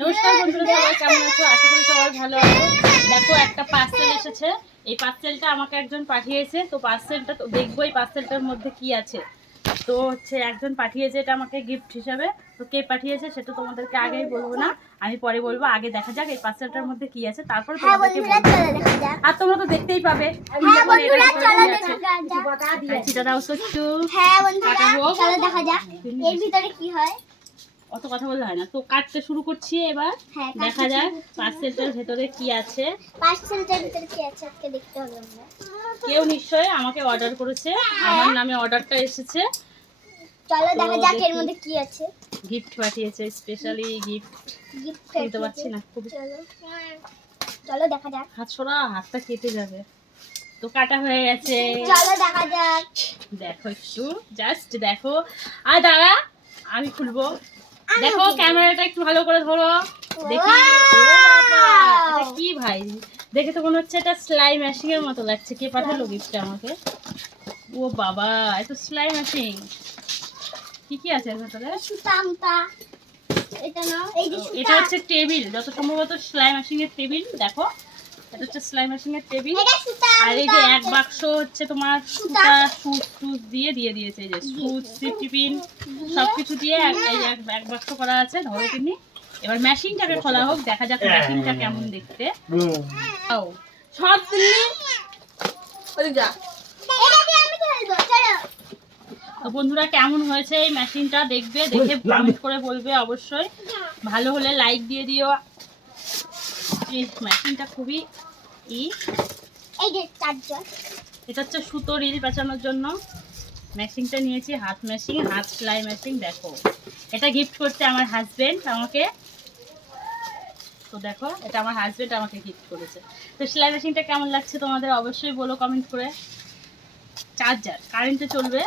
নমস্কার বন্ধুরা, সবাই কেমন আছো? আশা করি সবাই ভালো আছো। দেখো একটা পার্সেল এসেছে। এই পার্সেলটা আমাকে একজন পাঠিয়েছে। তো পার্সেলটা তো দেখবো এই পার্সেলটার মধ্যে কি আছে। তো হচ্ছে একজন পাঠিয়েছে এটা আমাকে গিফট হিসাবে। তো কে পাঠিয়েছে সেটা তোমাদেরকে আগেই বলবো না, আমি পরে বলবো। আগে দেখা যাক এই পার্সেলটার মধ্যে কি আছে, তারপর তোমাদেরকে বলবো। আর তোমরা তো দেখতেই পাবে সেটা দাও তো একটু। হ্যাঁ বন্ধুরা, চলো দেখা যাক এর ভিতরে কি হয়। অত কথা বলতে হয় না, তো কাটতে শুরু করছি এবার। দেখা যাক পার্সেলটার ভেতরে কি আছে। পার্সেলটার ভিতরে কি আছে আজকে দেখতে হবে আমরা। কেউ নিশ্চয়ই আমাকে অর্ডার করেছে, আমার নামে অর্ডারটা এসেছে। চলো দেখা যাক এর মধ্যে কি আছে। গিফট পাঠিয়েছে, স্পেশালি গিফট। গিফট দিতে পারছি না খুব। চলো চলো দেখা যাক। হাত সরা, হাতটা কেটে যাবে। তো কাটা হয়ে গেছে, চলো দেখা যাক। দেখো একটু, জাস্ট দেখো। আর দাঁড়া, আমি খুলবো। দেখো ক্যামেরাটা একটু ভালো করে ধরো, দেখি। ও বাবা, এটা কি ভাই? দেখে তো মনে হচ্ছে এটা সেলাই মেশিন এর মতো লাগছে। কে পাঠালো গিফটটা আমাকে? ও বাবা, এটা সেলাই মেশিন। কি কি আছে এর ভেতরে? সুতা মুতা এটা নাও। এই যে এটা হচ্ছে টেবিল, যত সম্ভবত সেলাই মেশিন এর টেবিল। দেখো এটা হচ্ছে সেলাই মেশিন এর টেবিল। এটা সুতা। আর এই যে এক বাক্স হচ্ছে তোমার সুতা, সুচ দিয়ে দিয়েছে। এই যে সুচ, সিফটি পিন সবকিছু দিয়ে এই এক বাক্স করা আছে। ধরো তুমি, এবার মেশিনটাকে খোলা হোক, দেখা যাক মেশিনটা কেমন দেখতে। ও সব তুমি ওই যা। এটা দিয়ে আমি খেলবো, চলো। তো বন্ধুরা, কেমন হয়েছে এই মেশিনটা দেখবে, দেখে কমেন্ট করে বলবে অবশ্যই। ভালো হলে লাইক দিয়ে দিও। এই মেশিনটা খুবই এই যে চার্জার। এটা হচ্ছে সুতো রিল পেঁচানোর জন্য মেশিনটা নিয়েছি। হাত মেশিন, হাত সেলাই মেশিন। দেখো এটা গিফট করছে আমার হাজবেন্ড আমাকে। তো দেখো এটা আমার হাজবেন্ড আমাকে গিফট করেছে। তো সেলাই মেশিনটা কেমন লাগছে তোমাদের অবশ্যই বলো কমেন্ট করে। চার্জার, কারেন্টে চলবে।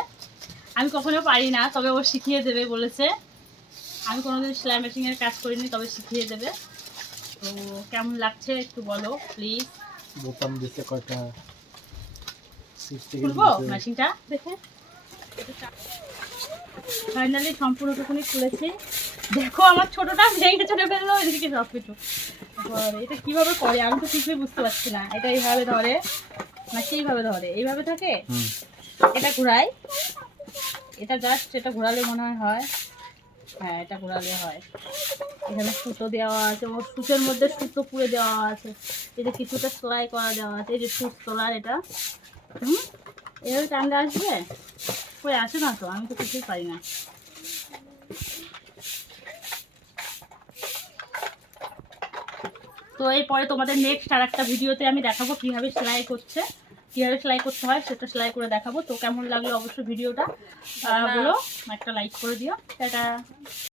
আমি কখনো পারি না, তবে ও শিখিয়ে দেবে বলেছে। আমি কোনোদিন সেলাই মেশিনের কাজ করিনি, তবে শিখিয়ে দেবে। তো কেমন লাগছে একটু বলো প্লিজ। বোতাম দিতে কয়টা? খুলবো মেশিনটা দেখে। ফাইনালি সম্পূর্ণটুকুনি খুলেছি। দেখো আমার ছোটটা ভেঙে চলে ফেললো এদিকে সব কিছু। এটা কিভাবে করে আমি তো কিছুই বুঝতে পারছি না। এটা এইভাবে ধরে না সেইভাবে ধরে? এইভাবে থাকে। এটা ঘোরাই, এটা জাস্ট এটা ঘোরালে মনে হয়। হ্যাঁ, এটা ঘোরালে হয়। এখানে সুতো দেওয়া আছে, ওর সুচের মধ্যে সুতো পুড়ে দেওয়া আছে। এই যে কিছুটা সেলাই করা দেওয়া আছে। এই যে সুচ তোলার এটা। এভাবে টানলে আসবে? কই আসে না তো, আমি তো কিছুই পারি না। তো এরপরে তোমাদের নেক্সট আর একটা ভিডিওতে আমি দেখাবো কীভাবে সেলাই করতে হয়, সেটা সেলাই করে দেখাবো। তো কেমন লাগলো অবশ্যই ভিডিওটা বলো, একটা লাইক করে দিও। টাটা।